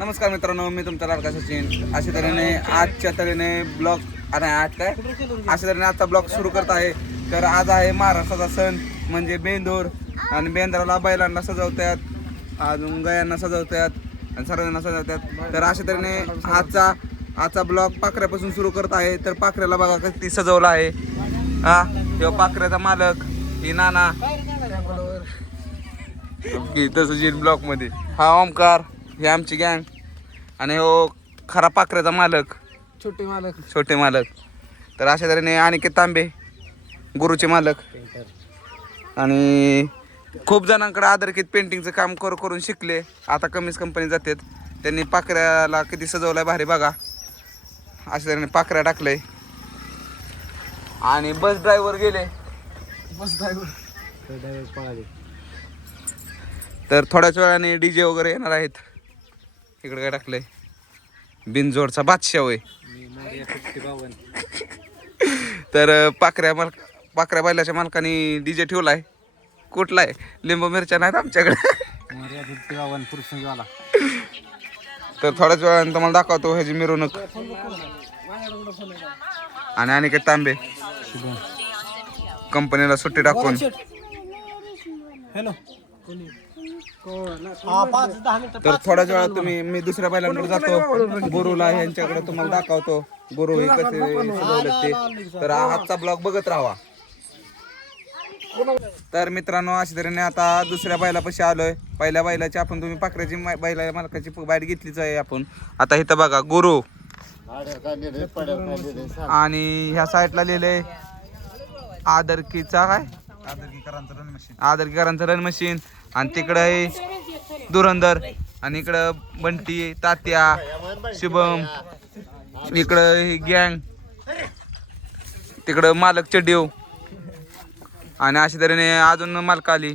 नमस्कार मित्रांनो, मी तुमचा लाडका सचिन. अशा तऱ्हेने आजच्या तऱ्हेने ब्लॉग आणि आज काय अशा तऱ्हेने आजचा ब्लॉग सुरू करत आहे. तर आज आहे महाराष्ट्राचा सण म्हणजे बेंदूर. आणि बेंद्राला बैलांना सजवतात, अजून गायांना सजवतात आणि सर्वांना सजवतात. तर अशा तऱ्हेने आजचा ब्लॉग पाखऱ्यापासून सुरू करत आहे. तर पाखऱ्याला बघा किती सजवलं आहे. हा किंवा पाखऱ्याचा मालक ही नाना तसं जीन ब्लॉक मध्ये हा ओमकार, हे आमची गँग. आणि हो खरा पाखऱ्याचा मालक छोटे मालक. तर अशा तऱ्हेने अनिकेत तांबे गुरुचे मालक. आणि खूप जणांकडे आदरकीत पेंटिंगचं काम करून शिकले, आता कमीच कंपनी जातात. त्यांनी पाखऱ्याला किती सजवलंय भारी बघा. अशा तऱ्हेने पाखऱ्या टाकलंय. आणि बस ड्रायव्हर गेले. तर थोड्याच वेळाने डीजे वगैरे येणार आहेत. इकडे काय टाकलंय, बिनजोडचा बादशाह होय. तर पाखऱ्या बैलाच्या मालकाने डीजे ठेवलाय. कुठला आहे, लिंबू मिरच्या नाहीत आमच्याकडे. तर थोड्याच वेळाने तुम्हाला दाखवतो ह्याची मिरवणूक. आणि अनिकेत तांबे कंपनीला सुट्टी टाकून तर थोड्याच वेळात मी दुसऱ्या बैलांकडे जातो, गुरुला ह्यांच्याकडे तुम्हाला दाखवतो गुरु हे कसे सजवले ते. तर आजचा ब्लॉग बघत राहा. तर मित्रांनो, अशा तऱ्हेने आता दुसऱ्या बैलापाशी आलोय. पहिल्या बैलाची आपण तुम्ही पाखऱ्याची बैला मालकाची बाईट घेतलीच आहे आपण. आता इथं बघा गुरु, आणि ह्या साईडला लिहिलंय आदरकीचा काय आदरकीकरांचं रन मशीन. आणि तिकडं आहे धुरंधर, आणि इकडं बंटी, तात्या, शुभम, इकडं ही गँग, तिकडं मालक चड्डीव. आणि अशा तऱ्हेने अजून मालक आली.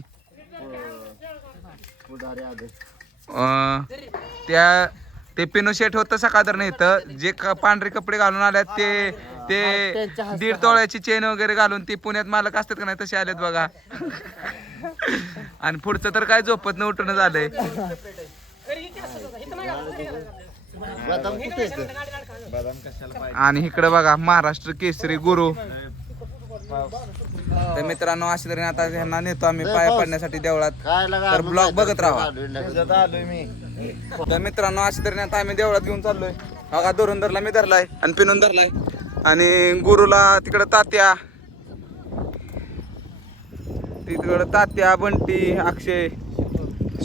ते पिनो शेट होतं सकाळधर नाही तर जे पांढरे कपडे घालून आल्यात ते 1.5 तोळ्याची चेन वगैरे घालून ते पुण्यात मालक असतात का नाही तसे आलेत बघा. आणि पुढचं तर काय झोपत न उठणं झालंय. आणि इकडे बघा महाराष्ट्र केसरी गुरु. तर मित्रांनो, अशा तऱ्हेने आता ह्यांना नेतो आम्ही पाया पडण्यासाठी देवळात. तर ब्लॉग बघत राहा. तर मित्रांनो, अशा तऱ्हेने आता आम्ही देवळात घेऊन चाललोय. बघा धुरंधरला मी धरलाय आणि पिनून धरलाय. आणि गुरुला तिकडं तात्या, बंटी, अक्षय,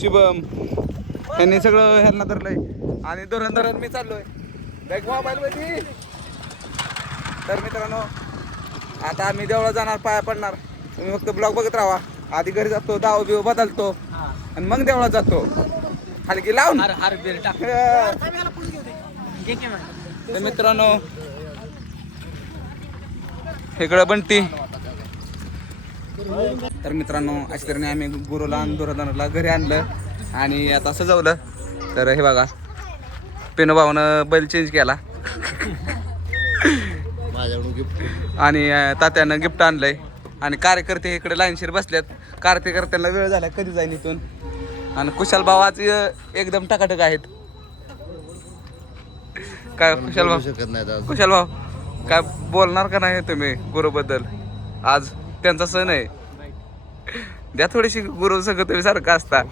शुभम यांनी सगळं ह्यांना धरलंय. आणि धुरंधर मी चाललोय मोबाईल मध्ये. तर मित्रांनो, आता आम्ही देवळात जाणार, पाया पडणार. तुम्ही फक्त ब्लॉग बघत राहा. आधी घरी जातो, दाव बिव बदलतो आणि मग देवळात जातो. हलकी लावून तर मित्रांनो, इकडं बंटी. तर मित्रांनो, अशा तऱ्हेने आम्ही गुरुला आणि धुरंधरला घरी आणलं आणि आता सजवलं. तर हे बघा, पेनो भाऊनं बैल चेंज केला आणि तात्यानं गिफ्ट आणलंय. आणि कार्यकर्ते इकडे लाईनशीर बसल्यात. कार्यकर्त्यांना वेळ झाला कधी जाईन इथून. आणि कुशाल भाऊ आज एकदम टकाटक आहेत. काय कुशाल भाऊ काय बोलणार का नाही तुम्ही गुरुबद्दल? आज त्यांचा सण आहे. द्या थोडीशी गुरु सगळं तुम्ही सारखं असता.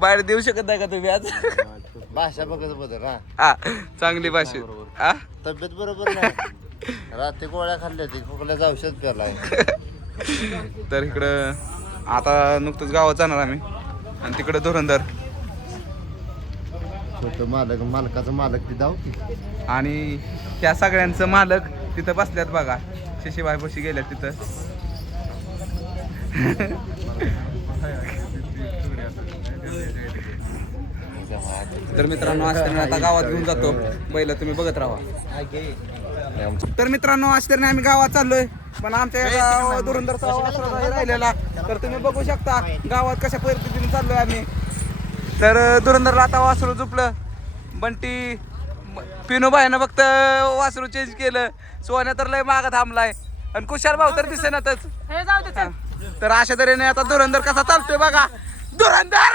बाईट देऊ शकत नाही का तुम्ही आज? भाषा बघत बदल हा चांगली भाषा. तब्येत बरोबर नाही. रात्री गोळ्या खाल्ल्या होती, खोकल्याचं औषध प्यालाय. तर इकडं आता नुकतंच गावात जाणार आम्ही. आणि तिकडं धुरंधर छोटं मालकाचं मालक ती जाऊ. आणि ह्या सगळ्यांचं मालक तिथं बसल्यात बघा. शिशीबाई पशी गेल्यात तिथं. तर मित्रांनो, आज आता गावात घेऊन जातो बैल, तुम्ही बघत राहा. तर मित्रांनो, आज तरी आम्ही गावात चाललोय. पण आमच्या धुरंधरचा वासरा राहिलेला. तर तुम्ही बघू शकता गावात कशा पद्धतीने चाललोय आम्ही. तर धुरंधरला आता वासरू झुपलं. बंटी पिनूबाईनं फक्त वासरू चेंज केलं. सोन्या तर लय मागं थांबलाय. आणि कुशाल भाऊ तर दिसेनातच. तर अशा तऱ्हेने आता धुरंधर कसा चालतोय बघा. धुरंधर.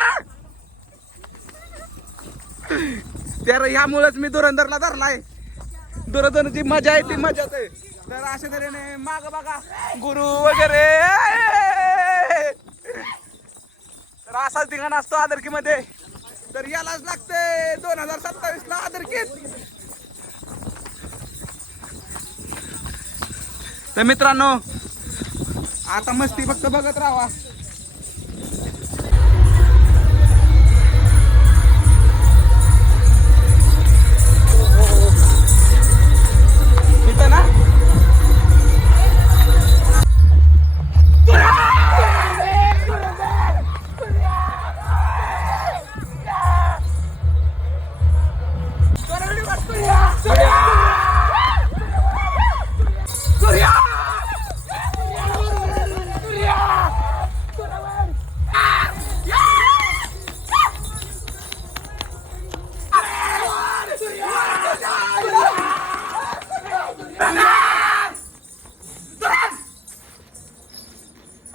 तर ह्यामुळेच मी धुरंधरला धरलाय. धुरंधरची मजा आहे ती मजाच आहे. तर अशा तऱ्हेने माग बघा गुरु वगैरे. तर असाच ठिकाण असतो आदरकी मध्ये. तर यालाच लागते 2027 ला आदरकीत. तर मित्रांनो आता मस्ती फक्त बघत राहा. इथं ना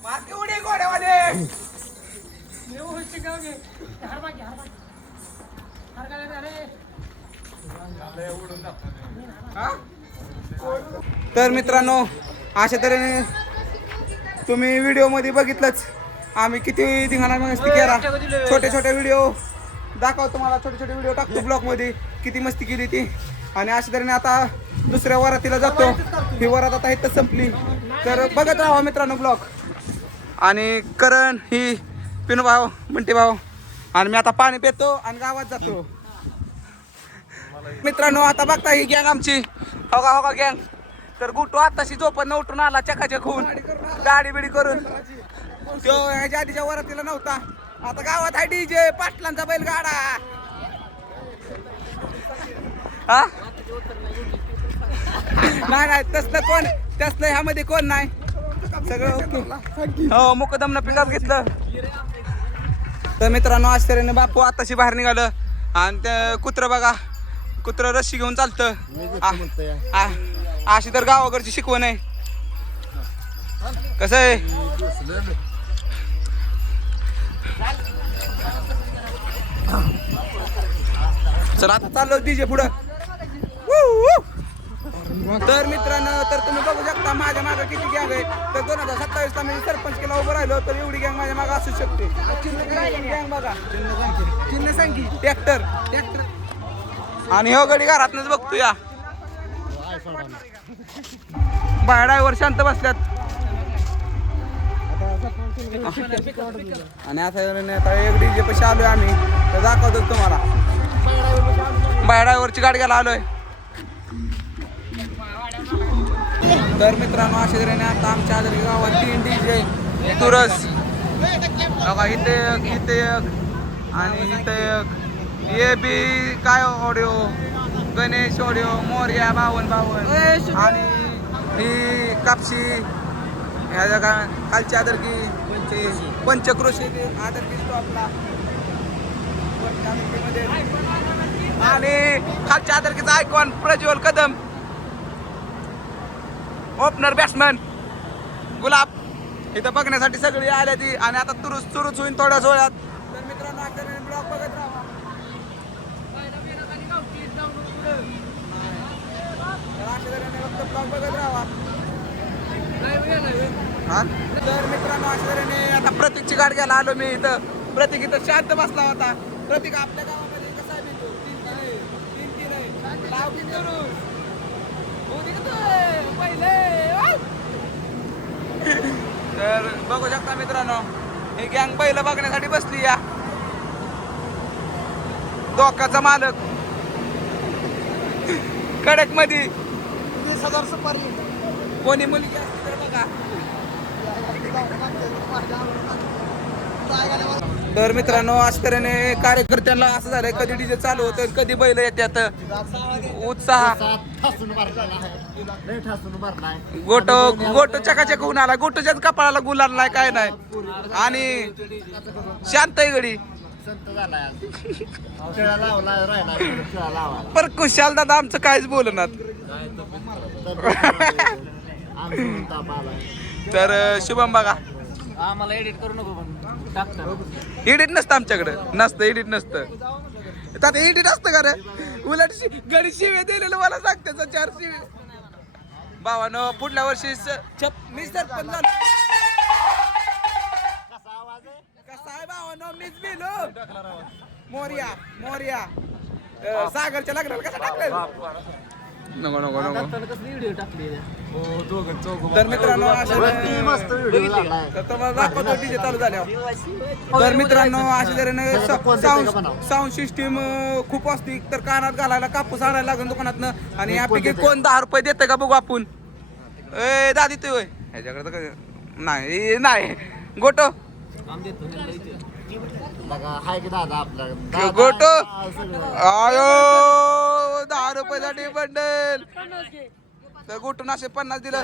मारके उडी घोड्यावाले. तर मित्रांनो अशा तऱ्हेने तुम्ही व्हिडिओ मध्ये बघितलंच आम्ही किती धिंगाणा मस्ती केला. छोटे छोटे व्हिडिओ दाखवतो तुम्हाला. छोटे छोटे व्हिडिओ टाकतो ब्लॉग मध्ये किती मस्ती केली ती. आणि अशा तऱ्हेने आता दुसऱ्या वरातीला जातो. ही वरात आता इथं संपली. तर बघत राहा मित्रांनो ब्लॉग. आणि करण ही पिनू भाऊ बंटी भाऊ आणि मी आता पाणी पितो आणि गावात जातो. मित्रांनो आता बघता ही गँग आमची. होगा होगा गँग. तर गुटू आताशी झोपण उठून आला चकाचक होऊन गाडी बिडी करून. तो ह्याच्या आधीच्या वरातीला नव्हता. आता गावात आहे डीजे पाटलांचा बैलगाडा. हा नाही नाही तसलं कोण तसलं ह्यामध्ये कोण नाही. सगळं ओके. हो मुकदमनं पिकअप घेतलं. तर मित्रांनो आज तऱ्हेने बापू आताशी बाहेर निघालं. आणि ते कुत्रं बघा कुत्रं रस्सी घेऊन चालतं. अशी तर गावाकडची शिकवण आहे. कसं आहे चल आता चाललो डीजे पुढं. तर मित्रांनो तर तुम्ही बघू शकता माझ्या मागे किती गँग आहे. तर 2027 ला मी सरपंच केला उभं राहिलो तर एवढी गँग माझ्या मागे असू शकते. गँग बघा ट्रॅक्टर आणि हो गडी घरातनच बघतो या बाहेर शांत बसल्यात. आणि आता एक डीजे पैसे आलोय आम्ही. तर दाखवतो तुम्हाला बाहेरवरची गाडी घ्यायला आलोय. तर मित्रांनो अशा तऱ्हेने आता आमच्या आदरी गावात 3 डीजे तुरस बघा. इथे एक इथे एक आणि इथे एक. हे बी काय ऑडिओ गणेश ऑडिओ मोर्या 52 आणि ही कापशी ह्या काय खालची आदरकी पंचक्रोशी आदरकी स्टॉपला आणि खालच्या आदरकीचा icon Prajwal Kadam opener batsman गुलाब. इथं बघण्यासाठी सगळी आल्या ती. आणि आता चुरूच होईन थोड्याच वेळात. तर मित्रांनो ब्लॉग बघत राहा. ब्लॉग बघत राहा. हा तर मित्रांनो अशा तऱ्हेने आता प्रतीकची गाडी घ्यायला आलो मी. इथं प्रतीक इथं शांत बसला होता. प्रतीक आपल्या गावामध्ये कसा आहे तो 3-3 आहे लाव की करू पहिले. तर बघू शकता मित्रांनो ही गँग पहिलं बघण्यासाठी बसली या. डोक्याचा मालक कडक मध्ये 20,000 सुपारी. कोणी मुलगी असते तर बघा. तर मित्रांनो आज तऱ्हेने कार्यकर्त्यांना असं झालंय कधी डीजे चालू होतं कधी बैल येतात. उत्साह गोटो चकाचक होऊन आला. गोटोच्याच कपाळाला गुलाल नाही काय नाही. आणि शांत आहे गडी. पर कुशाल दादा आमचं काहीच बोलणार. तर शुभम बघा आम्हाला एडिट करू नको पण एडिट नसतं आमच्याकडं, नसतं एडिट नसतं. आता एडिट असतं का रे? उलट गडी शिवे दिलेलं मला सांग त्याचा 4 शिवे. भावानो पुढल्या वर्षी मी सरपंच झालो. कसा आहे भावानो? मीच बिलो मोर्या मोर्या सागरच्या लग्नाला कसा टाकलं? नको नको नको. तर मित्रांनो मस्त व्हिडिओ झालाय. तर तुम्हाला दाखवतो डीजे चालू झाल्यावर. तर मित्रांनो अशा तऱ्हेने साऊंड सिस्टीम खूप असते. तर कानात घालायला कापूस आणायला लागेल दुकानातनं. आणि यापैकी कोण 10 रुपये देते का बघू आपण. ए दादी तू होय ह्याच्याकडे तर नाही नाही गोटो हाय की दादा आपला गोटो आयो 10 रुपयासाठी बंडल. तर गोटून असे 50 दिलं.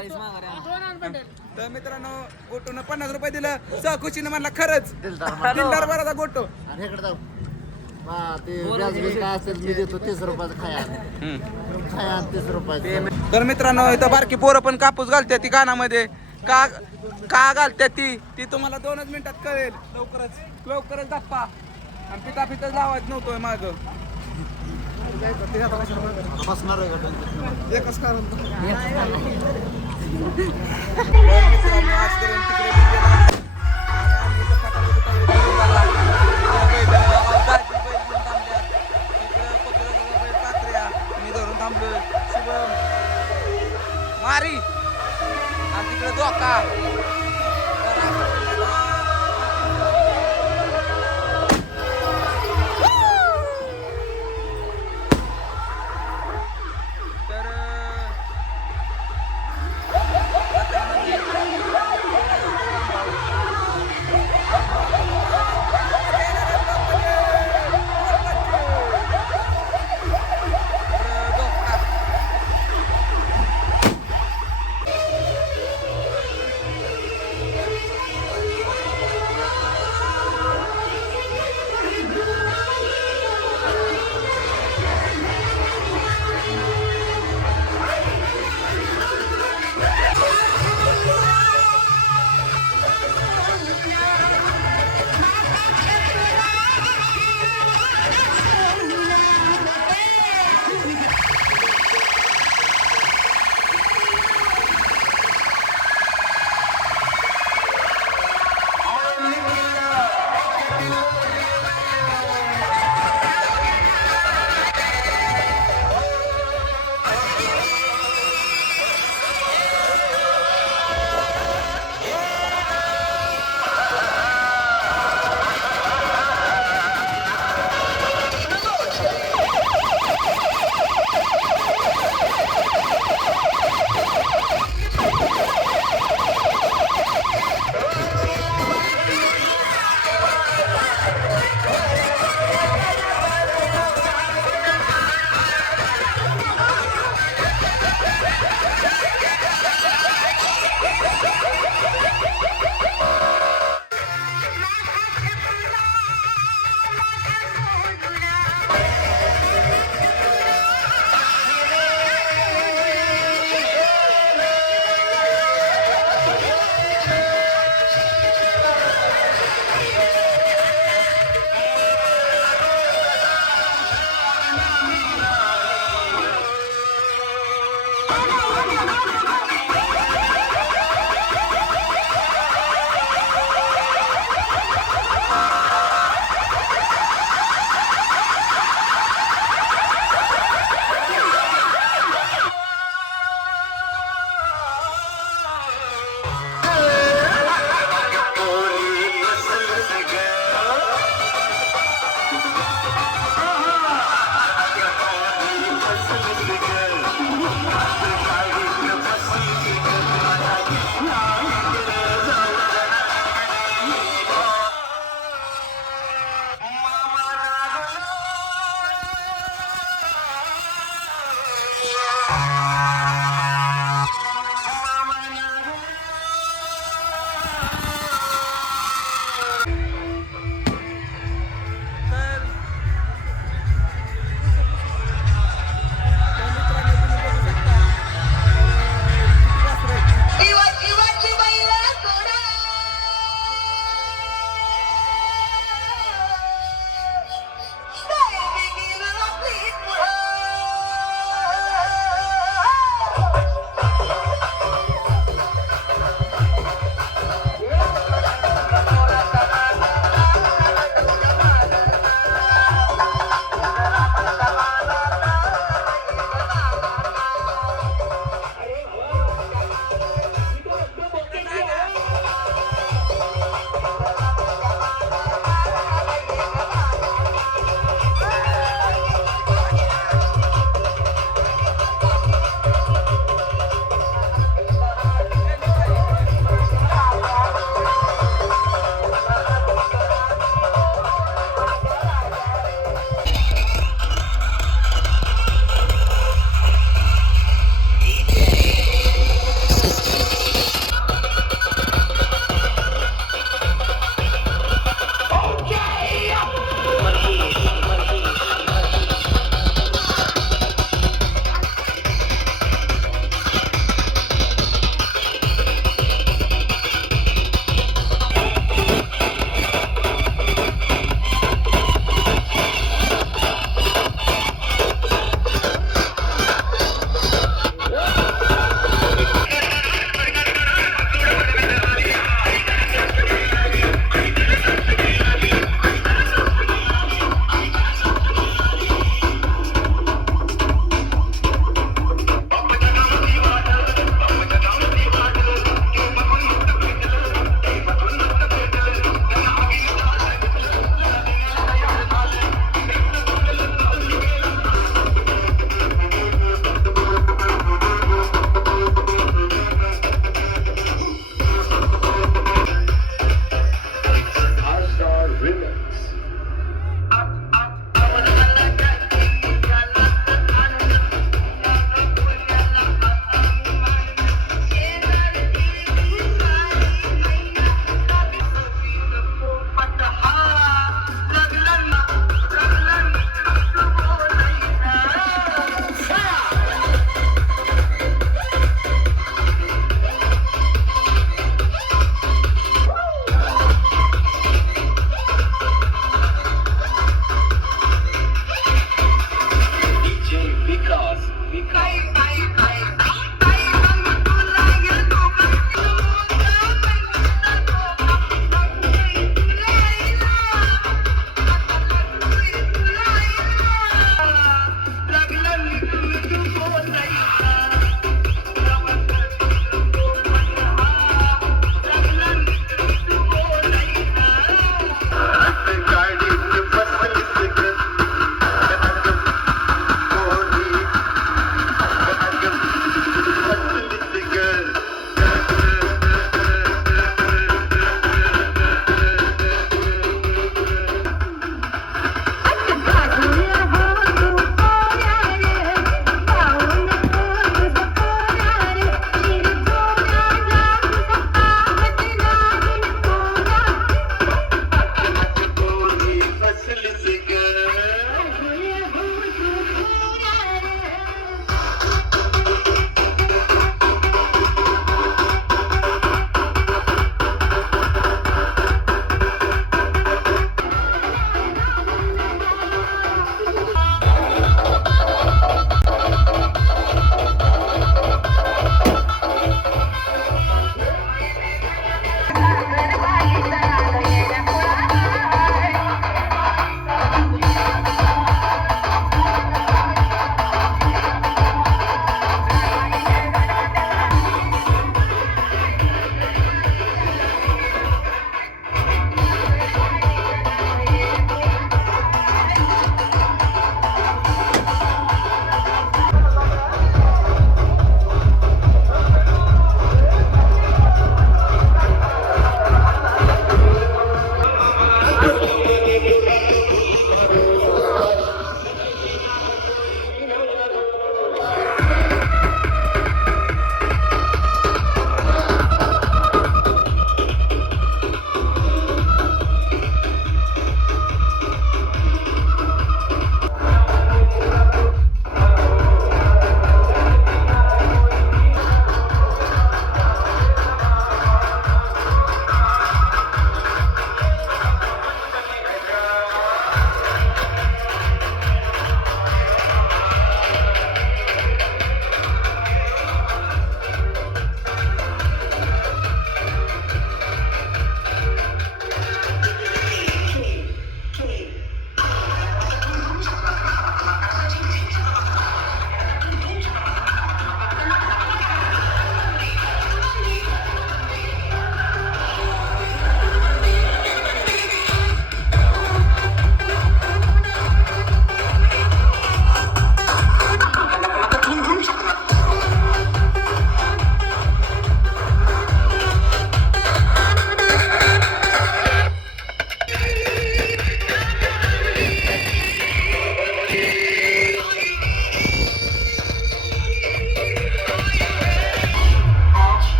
तर मित्रांनो गोटून 50 रुपये दिलं. सहकुशीनं म्हणला खरंच दिलदार बराचा गोटो. आणि इकडे जाऊ ते व्याज बिल काय असेल मी देतो 30 रुपयाचं खाया 30 रुपयाचं. तर मित्रांनो इथं बारकी पोरं पण कापूस घालते ती कानामध्ये. का का घालते ती तुम्हाला 2च मिनिटात कळेल. लवकरच गप्पा. आणि पिता पिताच लावायचं नव्हतोय माझं. बसणार आहे एकच कारण. मित्रांनो आज करून तिकडे गेला. आणि आम्ही इथं फटाके बिटाके घेऊन गेला. मी धरून थांबलोय. शुभम मारी आणि तिकडे धोका. तर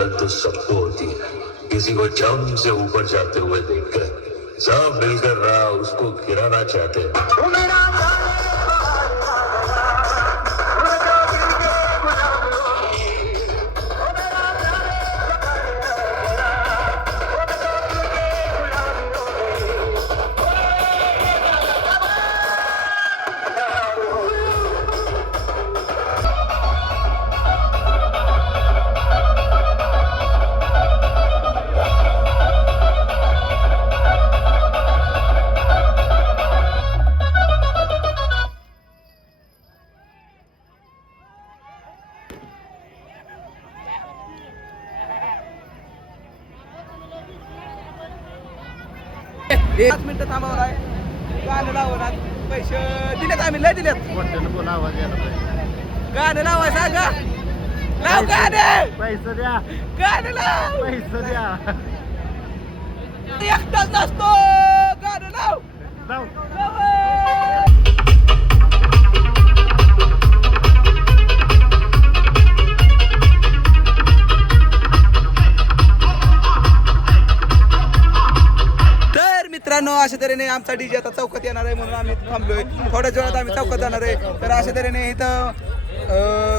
झलक तो सबको होती है, किसी को जम से ऊपर जाते हुए देखकर सब मिलकर रहा उसको गिराना चाहते हैं। एक 5 मिनिटं थांबवलाय, गाणं लावणार, पैसे दिलेत आम्ही, लय दिलेत. मोठ्यानं बोला, आवाज यायला पाहिजे. गाणं लावाय सांगा, लाव गाणं, पैसे द्या, गाणं लाव. पैसे द्या. एकटाच नसतो, गाणं लाव. जाऊ. तर मित्रांनो, अशा तऱ्हेने आमचा डीजे आता चौकात येणार आहे म्हणून आम्ही थांबलोय. थोड्याच वेळात आम्ही चौकात जाणार आहे. तर अशा तऱ्हेने इथं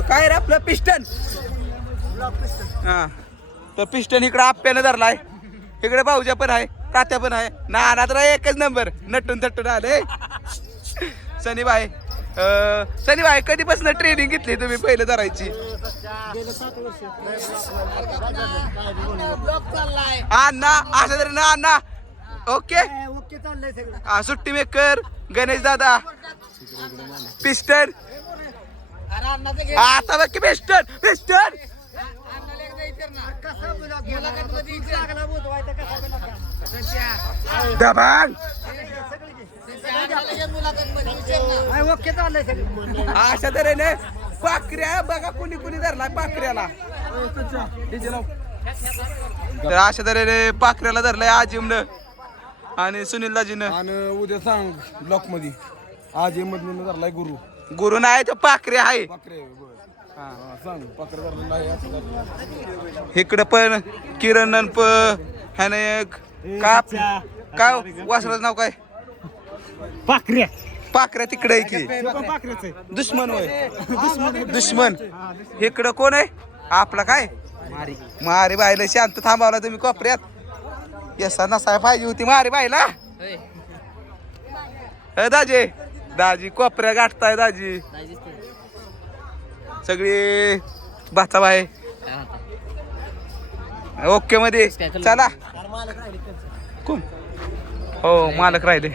काय रे आपलं पिस्टन, हा, तर पिस्टन इकडं आप्यानं धरलाय, इकडे भाऊजा पण आहे, तात्या पण आहे, ना तर एकच नंबर नटून थटून आले. सनी भाई कधीपासून ट्रेनिंग घेतली तुम्ही पहिले धरायची? अण्णा असं तरी ना अण्णा. ओके ओके चाललंय सगळं. सुट्टी मेकर गणेश दादा, पिस्टन आता बघ की पिस्टन दबांग ओके चाललंय सगळं. अशा तऱ्हेने पाखऱ्या बघा कुणी धरलाय पाखऱ्याला. तर अशा तऱ्हेने पाखऱ्याला धरलाय आजिमनं आणि सुनील दाजीनं. आणि उद्या सांग ब्लॉक मध्ये आज मधून धरलाय गुरु नाही तो पाखरे आहे. सांग पाकरे धरलेला आहे असं. इकडं पण किरण ह्याने एक काय वासराचं नाव काय? पाखऱ्या तिकडे आहे की दुश्मन होय, दुश्मन. इकडं कोण आहे आपला काय मारी बाईला शांत थांबवला तुम्ही कोपऱ्यात. यसा नसाय पाहिजे होती मारी बाईला. दाजी कोपऱ्या गाठताय दाजी सगळी बाचाबाई ओके मध्ये. चला कोण हो मालक राहिले,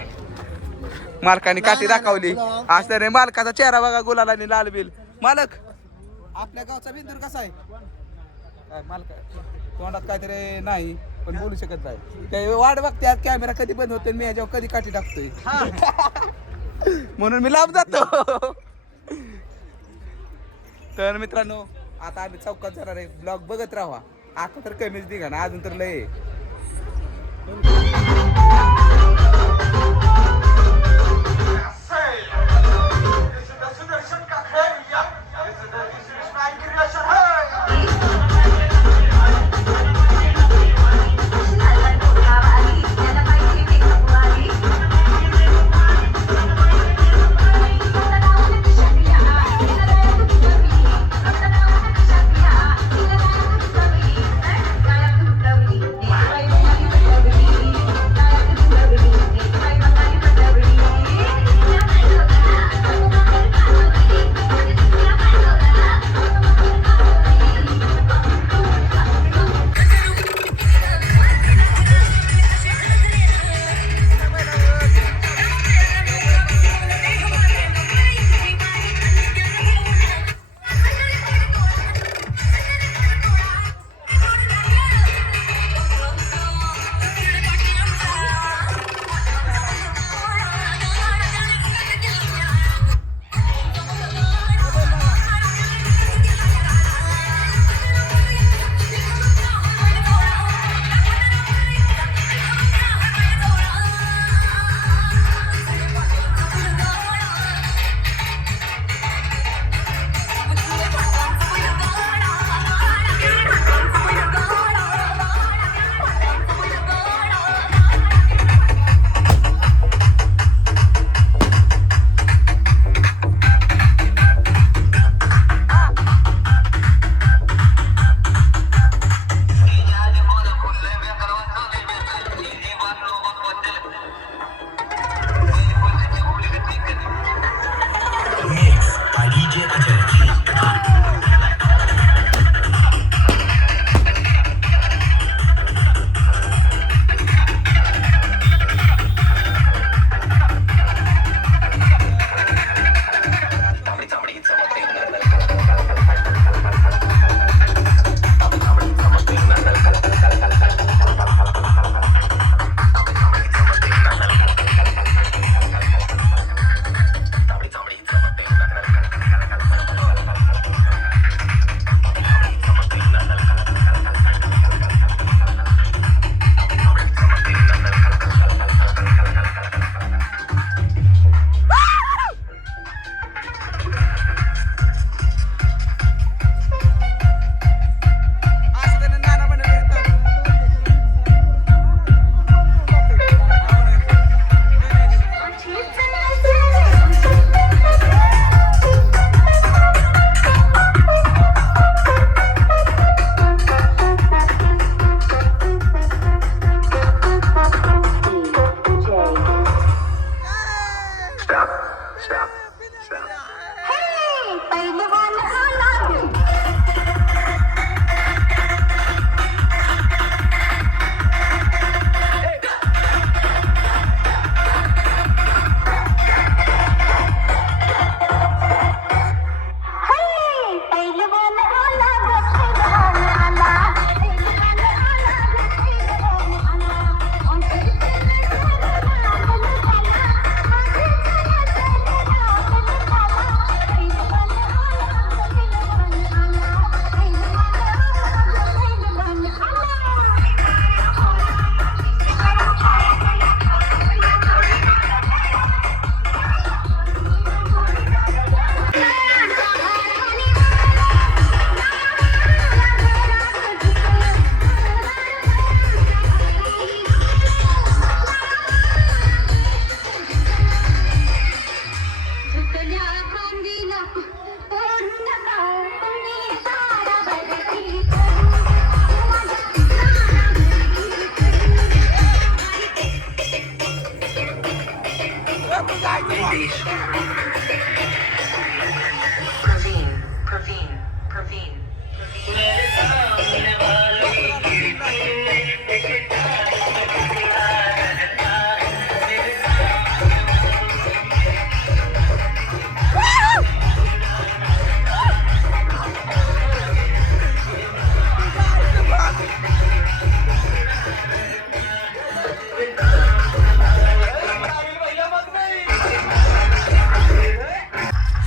मालकाने काठी दाखवली. असं रे मालकाचा चेहरा बघा गुलाला आणि लाल बिल. मालक आपल्या गावचा बिंदूर कसा आहे? काय मालक तोंडात काहीतरी नाही पण बोलू शकत नाही. काही वाट बघते आज कॅमेरा कधी बंद होते, मी ह्याच्यावर कधी काठी टाकतोय म्हणून मी लांब जातो. तर मित्रांनो, आता आम्ही चौकात जाणार आहे. ब्लॉग बघत राहा. आता तर कमीच दिघा ना, अजून तर लय.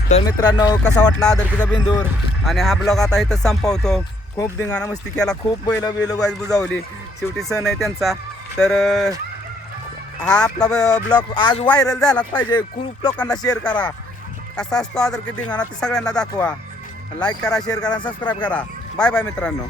तर मित्रांनो, कसा वाटला आदरकीचा बिंदूर, आणि हा ब्लॉग आता इथं संपवतो. खूप धिंगाणा मस्ती केला, खूप बैल गाय बुजावली, शेवटी सण आहे त्यांचा. तर हा आपला ब्लॉग आज व्हायरल झालाच पाहिजे, खूप लोकांना शेअर करा. कसा असतो आदरकी धिंगाणा ते सगळ्यांना दाखवा. लाईक करा, शेअर करा, सबस्क्राईब करा. बाय बाय मित्रांनो.